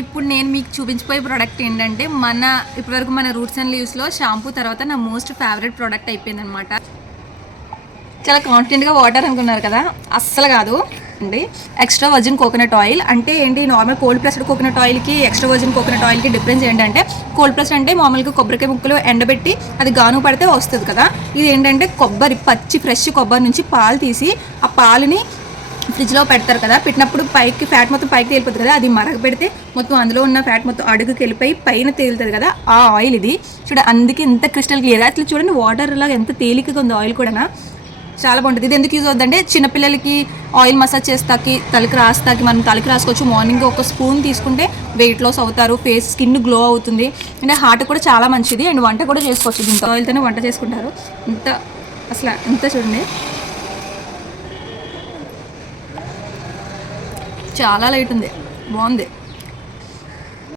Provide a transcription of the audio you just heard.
ఇప్పుడు నేను మీకు చూపించిపోయే ప్రోడక్ట్ ఏంటంటే ఇప్పటివరకు మన రూట్స్ అండ్ లీవ్స్లో షాంపూ తర్వాత నా మోస్ట్ ఫేవరెట్ ప్రోడక్ట్ అయిపోయింది అనమాట. చాలా కాన్ఫిడెంట్గా వాటర్ అనుకున్నారు కదా, అస్సలు కాదు అండి. ఎక్స్ట్రా వర్జిన్ కోకోనట్ ఆయిల్ అంటే ఏంటి, నార్మల్ కోల్డ్ ప్రెస్డ్ కోకోనట్ ఆయిల్కి ఎక్స్ట్రా వర్జిన్ కోకోనట్ ఆయిల్కి డిఫరెన్స్ ఏంటంటే, కోల్డ్ ప్రెస్డ్ అంటే మామూలుగా కొబ్బరికాయ ముక్కలు ఎండబెట్టి అది గాను పడితే వస్తుంది కదా. ఇది ఏంటంటే పచ్చి ఫ్రెష్ కొబ్బరి నుంచి పాలు తీసి ఆ పాలుని ఫ్రిడ్జ్లో పెడతారు కదా, పెట్టినప్పుడు పైకి ఫ్యాట్ మొత్తం పైకి తేలిపోతుంది కదా, అది మరగ పెడితే మొత్తం అందులో ఉన్న ఫ్యాట్ మొత్తం అడుగుకి వెళ్ళిపోయి పైన తేలుతుంది కదా, ఆ ఆయిల్ ఇది. అందుకే ఎంత క్రిస్టల్ క్లియర్. అట్లా చూడండి, వాటర్ లాగా ఎంత తేలికగా ఉంది ఆయిల్ కూడా, చాలా బాగుంటుంది. ఇది ఎందుకు యూజ్ అవుతుందంటే, చిన్నపిల్లలకి ఆయిల్ మసాజ్ చేస్తాకి, తలకి రాస్తాకి, మనం తలకి రాసుకోవచ్చు. మార్నింగ్ ఒక స్పూన్ తీసుకుంటే వెయిట్ లాస్ అవుతారు, ఫేస్ స్కిన్ గ్లో అవుతుంది, అండ్ హార్ట్ కూడా చాలా మంచిది, అండ్ వంట కూడా చేసుకోవచ్చు. దీంతో ఆయిల్తోనే వంట చేసుకుంటారు. ఎంత చూడండి, చాలా లైట్ ఉంది, బాగుంది.